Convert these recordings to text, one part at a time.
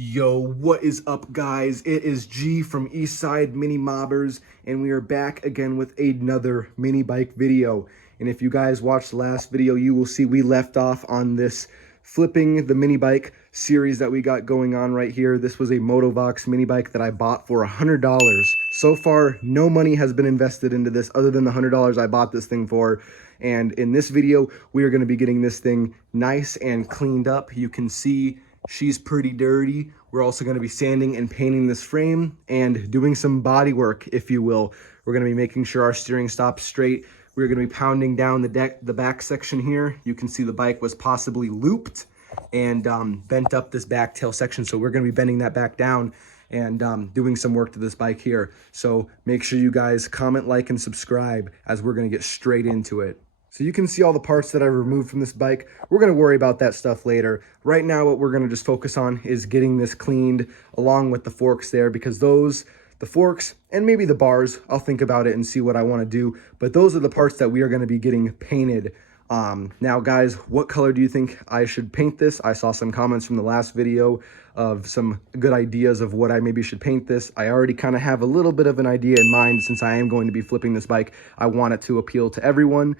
Yo, what is up, guys? It is G from EastSideMiniMobberz, and we are back again with another mini bike video. And if you guys watched the last video, you will see we left off on this flipping the mini bike series that we got going on right here. This was a MotoVox mini bike that I bought for $100. So far, no money has been invested into this other than the $100 I bought this thing for. And in this video, we are going to be getting this thing nice and cleaned up. You can see she's pretty dirty. We're also going to be sanding and painting this frame and doing some body work, if you will. We're going to be making sure our steering stops straight. We're going to be pounding down the back section here. You can see the bike was possibly looped and bent up this back tail section. So we're going to be bending that back down and doing some work to this bike here. So make sure you guys comment, like, and subscribe as we're going to get straight into it. So you can see all the parts that I removed from this bike. We're going to worry about that stuff later. Right now, what we're going to just focus on is getting this cleaned along with the forks there, because the forks and maybe the bars, I'll think about it and see what I want to do. But those are the parts that we are going to be getting painted. Now, guys, what color do you think I should paint this? I saw some comments from the last video of some good ideas of what I maybe should paint this. I already kind of have a little bit of an idea in mind since I am going to be flipping this bike. I want it to appeal to everyone.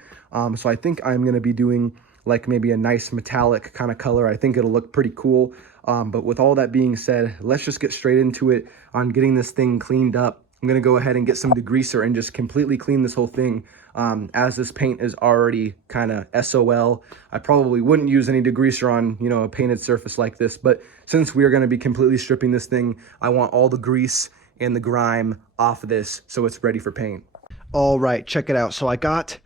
So I think I'm going to be doing like maybe a nice metallic kind of color. I think it'll look pretty cool. But with all that being said, let's just get straight into it on getting this thing cleaned up. I'm going to go ahead and get some degreaser and just completely clean this whole thing. As this paint is already kind of SOL, I probably wouldn't use any degreaser on, a painted surface like this. But since we are going to be completely stripping this thing, I want all the grease and the grime off of this so it's ready for paint. All right, check it out. So I got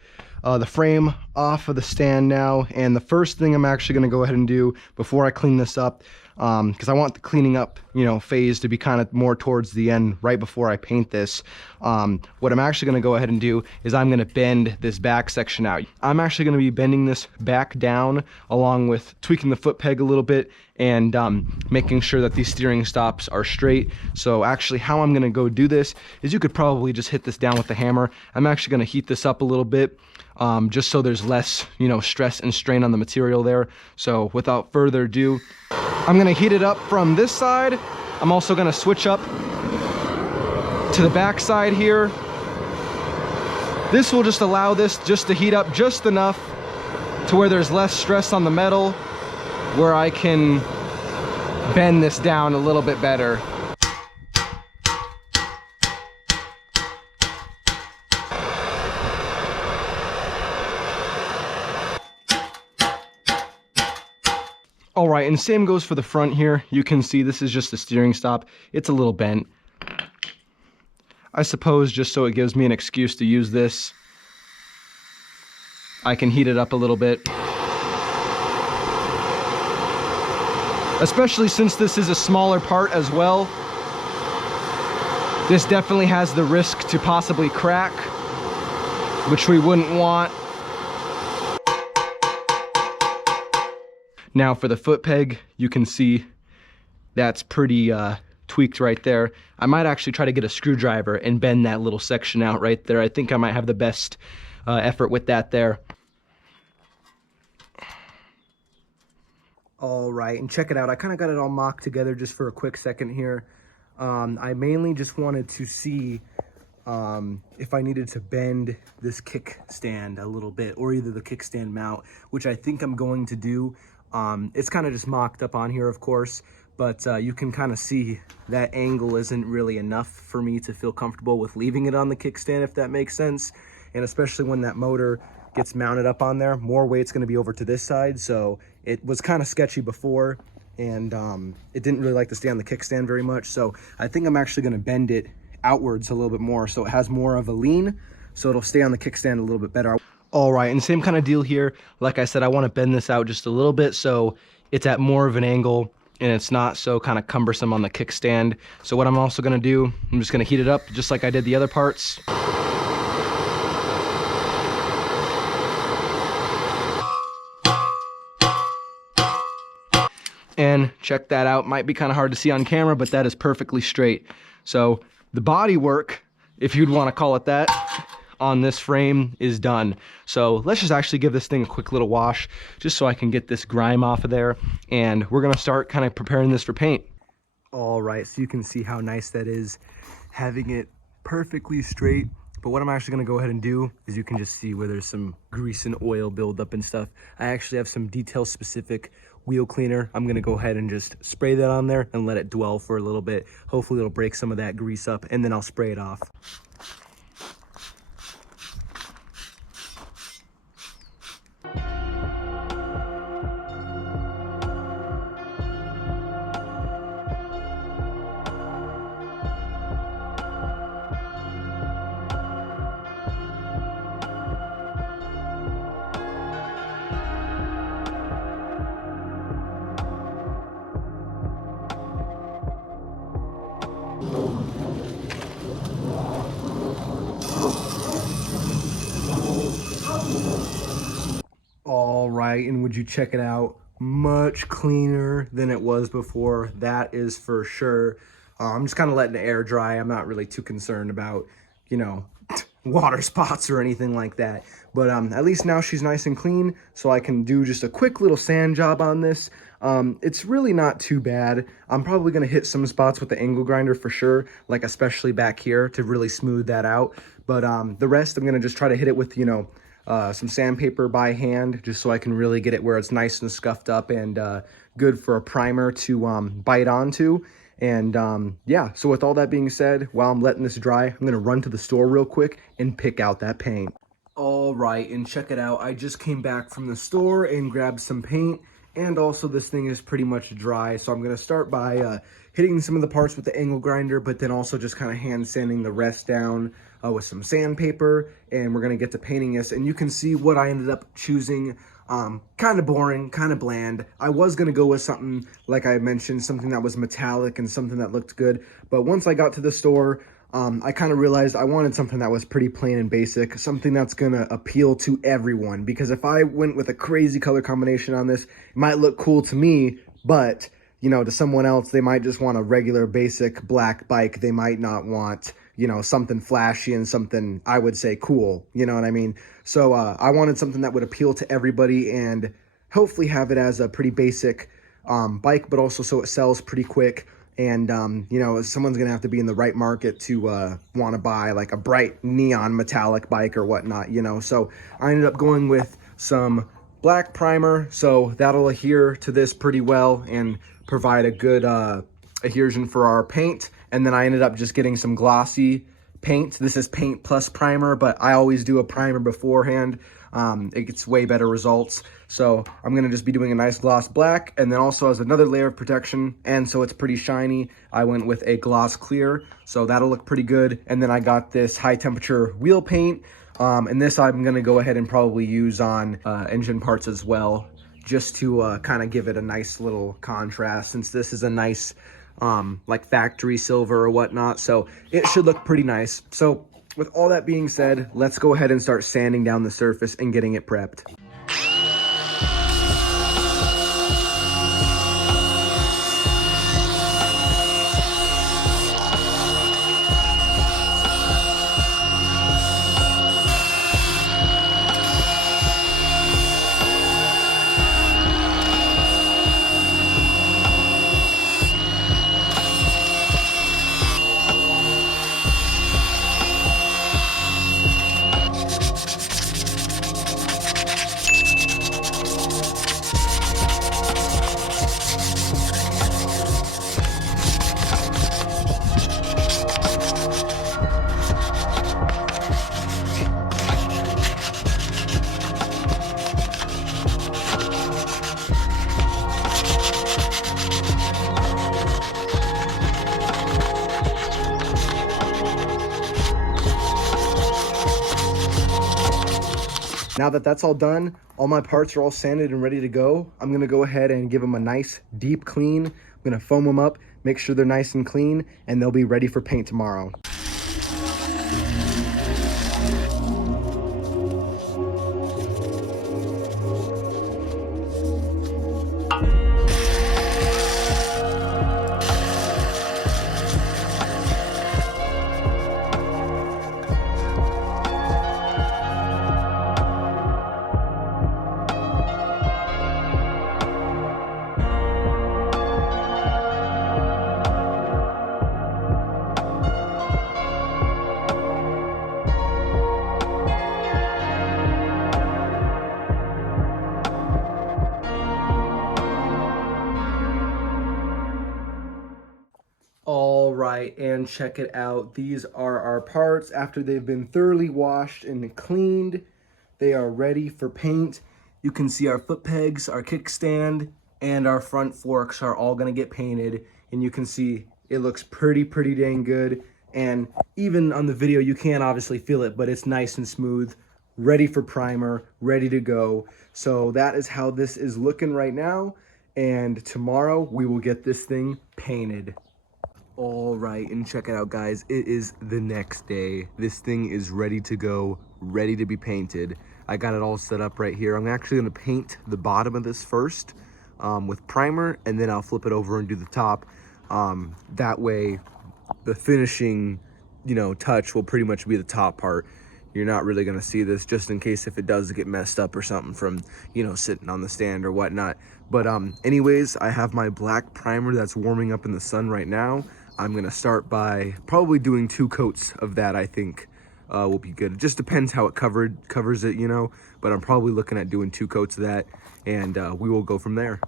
the frame off of the stand now, and the first thing I'm actually going to go ahead and do before I clean this up, because I want the cleaning up phase to be kind of more towards the end, right before I paint this. What I'm actually going to go ahead and do is I'm going to bend this back section out. I'm actually going to be bending this back down along with tweaking the foot peg a little bit and making sure that these steering stops are straight. So actually how I'm going to go do this is you could probably just hit this down with the hammer. I'm actually going to heat this up a little bit just so there's less stress and strain on the material there. So without further ado, I'm going to heat it up from this side. I'm also going to switch up to the back side here. This will just allow this just to heat up just enough to where there's less stress on the metal, where I can bend this down a little bit better. All right, and same goes for the front here. You can see this is just the steering stop. It's a little bent. I suppose just so it gives me an excuse to use this, I can heat it up a little bit. Especially since this is a smaller part as well. This definitely has the risk to possibly crack, which we wouldn't want. Now for the foot peg, you can see that's pretty tweaked right there. I might actually try to get a screwdriver and bend that little section out right there. I think I might have the best effort with that there. All right, and check it out. I kind of got it all mocked together just for a quick second here. I mainly just wanted to see if I needed to bend this kickstand a little bit, or either the kickstand mount, which I think I'm going to do. It's kind of just mocked up on here, of course, but you can kind of see that angle isn't really enough for me to feel comfortable with leaving it on the kickstand, if that makes sense. And especially when that motor gets mounted up on there, more weight's going to be over to this side. So it was kind of sketchy before, and it didn't really like to stay on the kickstand very much. So I think I'm actually going to bend it outwards a little bit more so it has more of a lean, so it'll stay on the kickstand a little bit better. All right, and same kind of deal here. Like I said, I want to bend this out just a little bit so it's at more of an angle and it's not so kind of cumbersome on the kickstand. So what I'm also going to do, I'm just going to heat it up just like I did the other parts. And check that out. Might be kind of hard to see on camera, but that is perfectly straight. So the body work, if you'd want to call it that, on this frame is done. So let's just actually give this thing a quick little wash just so I can get this grime off of there, and we're gonna start kind of preparing this for paint. All right, so you can see how nice that is, having it perfectly straight. But what I'm actually gonna go ahead and do is, you can just see where there's some grease and oil buildup and stuff. I actually have some detail specific wheel cleaner. I'm gonna go ahead and just spray that on there and let it dwell for a little bit. Hopefully it'll break some of that grease up, and then I'll spray it off. All right, and would you check it out? Much cleaner than it was before, that is for sure. I'm just kind of letting the air dry. I'm not really too concerned about, you know, water spots or anything like that. But at least now she's nice and clean, so I can do just a quick little sand job on this. It's really not too bad. I'm probably gonna hit some spots with the angle grinder for sure, like especially back here, to really smooth that out. But the rest, I'm gonna just try to hit it with, you know, some sandpaper by hand, just so I can really get it where it's nice and scuffed up and good for a primer to bite onto. And yeah, so with all that being said, while I'm letting this dry, I'm gonna run to the store real quick and pick out that paint. All right, and check it out. I just came back from the store and grabbed some paint, and also this thing is pretty much dry. So I'm gonna start by hitting some of the parts with the angle grinder, but then also just kind of hand sanding the rest down with some sandpaper, and we're gonna get to painting this. And you can see what I ended up choosing. Kind of boring, kind of bland. I was gonna go with something, like I mentioned, something that was metallic and something that looked good. But once I got to the store, I kind of realized I wanted something that was pretty plain and basic, something that's gonna appeal to everyone. Because if I went with a crazy color combination on this, it might look cool to me, but you know, to someone else, they might just want a regular basic black bike. They might not want, you know, something flashy and something, I would say, cool. You know what I mean? So I wanted something that would appeal to everybody and hopefully have it as a pretty basic bike, but also so it sells pretty quick. And, you know, someone's going to have to be in the right market to want to buy like a bright neon metallic bike or whatnot, you know. So I ended up going with some black primer, so that'll adhere to this pretty well and provide a good adhesion for our paint. And then I ended up just getting some glossy paint. This is paint plus primer, but I always do a primer beforehand. It gets way better results. So I'm gonna just be doing a nice gloss black, and then also as another layer of protection, and so it's pretty shiny, I went with a gloss clear, so that'll look pretty good. And then I got this high temperature wheel paint, and this I'm gonna go ahead and probably use on engine parts as well, just to kind of give it a nice little contrast, since this is a nice like factory silver or whatnot, so it should look pretty nice. So with all that being said, let's go ahead and start sanding down the surface and getting it prepped. Now that that's all done, all my parts are all sanded and ready to go. I'm gonna go ahead and give them a nice deep clean. I'm gonna foam them up, make sure they're nice and clean, and they'll be ready for paint tomorrow. right, and check it out. These are our parts after they've been thoroughly washed and cleaned. They are ready for paint. You can see our foot pegs, our kickstand, and our front forks are all gonna get painted. And you can see it looks pretty dang good. And even on the video, you can't obviously feel it, but it's nice and smooth, ready for primer, ready to go. So that is how this is looking right now. And tomorrow we will get this thing painted. All right, and check it out, guys. It is the next day. This thing is ready to go, ready to be painted. I got it all set up right here. I'm actually gonna paint the bottom of this first with primer, and then I'll flip it over and do the top. That way, the finishing, touch will pretty much be the top part. You're not really gonna see this, just in case if it does get messed up or something from, sitting on the stand or whatnot. But anyways, I have my black primer that's warming up in the sun right now. I'm gonna start by probably doing 2 coats of that. I think will be good. It just depends how it covers it, but I'm probably looking at doing 2 coats of that, and we will go from there.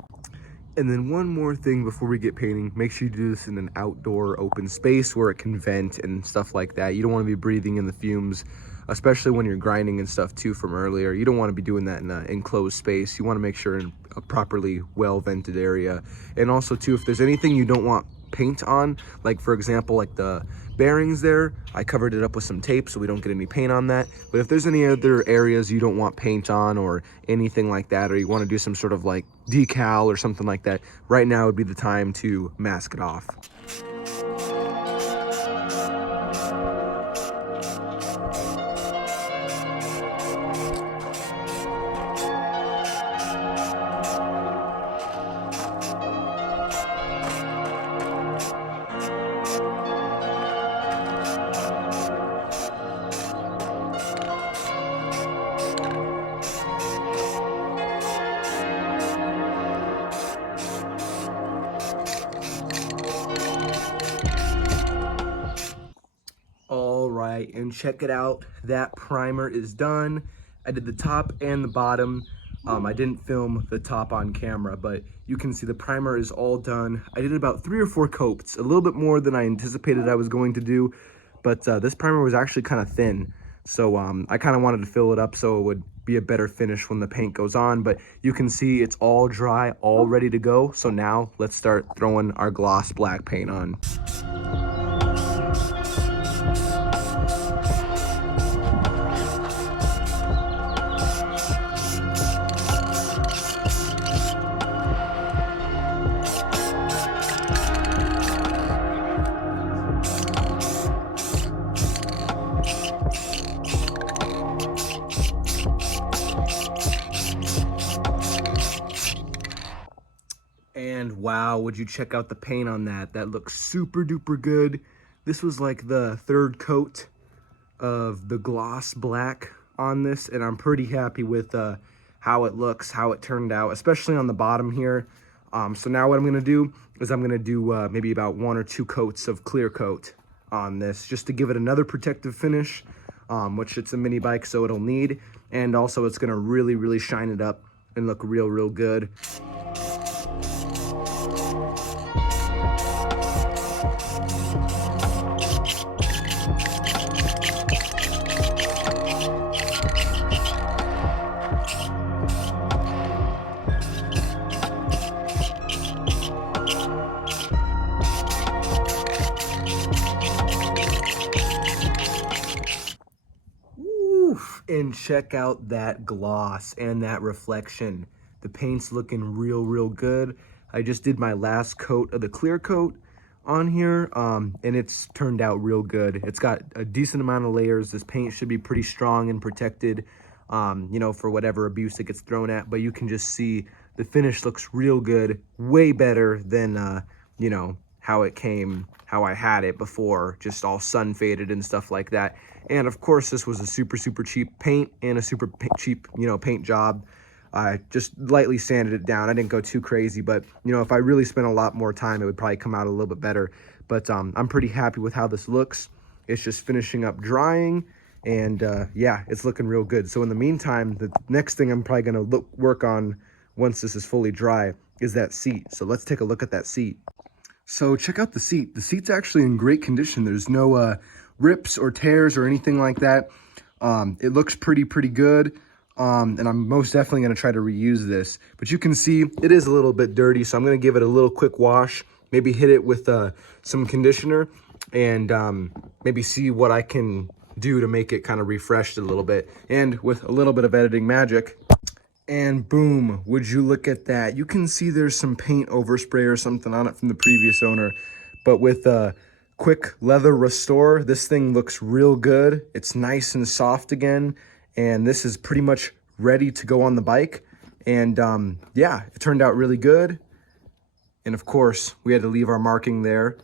And then one more thing before we get painting, make sure you do this in an outdoor open space where it can vent and stuff like that. You don't want to be breathing in the fumes, especially when you're grinding and stuff too from earlier. You don't want to be doing that in an enclosed space. You want to make sure in a properly well vented area. And also too, if there's anything you don't want paint on, like for example, like the bearings there, I covered it up with some tape so we don't get any paint on that. But if there's any other areas you don't want paint on or anything like that, or you want to do some sort of like decal or something like that, right now would be the time to mask it off. All right, and check it out. That primer is done. I did the top and the bottom. I didn't film the top on camera, but you can see the primer is all done. I did about 3 or 4 coats, a little bit more than I anticipated I was going to do, but this primer was actually kind of thin. So I kind of wanted to fill it up so it would be a better finish when the paint goes on, but you can see it's all dry, all ready to go. So now let's start throwing our gloss black paint on. And wow, would you check out the paint on that? That looks super duper good. This was like the 3rd coat of the gloss black on this, and I'm pretty happy with how it looks, how it turned out, especially on the bottom here. So now what I'm gonna do is I'm gonna do maybe about 1 or 2 coats of clear coat on this, just to give it another protective finish, which it's a mini bike, so it'll need. And also it's gonna really shine it up and look real good. And check out that gloss and that reflection. The paint's looking real good. I just did my last coat of the clear coat on here, and it's turned out real good. It's got a decent amount of layers. This paint should be pretty strong and protected, for whatever abuse it gets thrown at, but you can just see the finish looks real good, way better than, how it came, how I had it before, just all sun faded and stuff like that. And of course, this was a super cheap paint and a super cheap, paint job. I just lightly sanded it down. I didn't go too crazy, but if I really spent a lot more time, it would probably come out a little bit better. But I'm pretty happy with how this looks. It's just finishing up drying, and yeah, it's looking real good. So in the meantime, the next thing I'm probably gonna work on once this is fully dry is that seat. So let's take a look at that seat. So check out the seat. The seat's actually in great condition. There's no rips or tears or anything like that. It looks pretty good. And I'm most definitely going to try to reuse this. But you can see it is a little bit dirty, so I'm going to give it a little quick wash. Maybe hit it with some conditioner and maybe see what I can do to make it kind of refreshed a little bit. And with a little bit of editing magic, and boom, would you look at that. You can see there's some paint overspray or something on it from the previous owner. But with a quick leather restore, this thing looks real good. It's nice and soft again. And this is pretty much ready to go on the bike. And yeah, it turned out really good. And of course, we had to leave our marking there.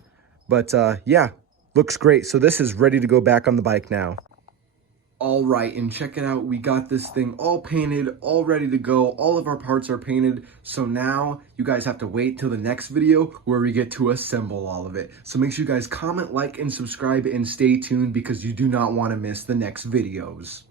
But yeah, looks great. So this is ready to go back on the bike now. All right, and check it out. We got this thing all painted, all ready to go. All of our parts are painted. So now you guys have to wait till the next video where we get to assemble all of it. So make sure you guys comment, like, and subscribe and stay tuned because you do not want to miss the next videos.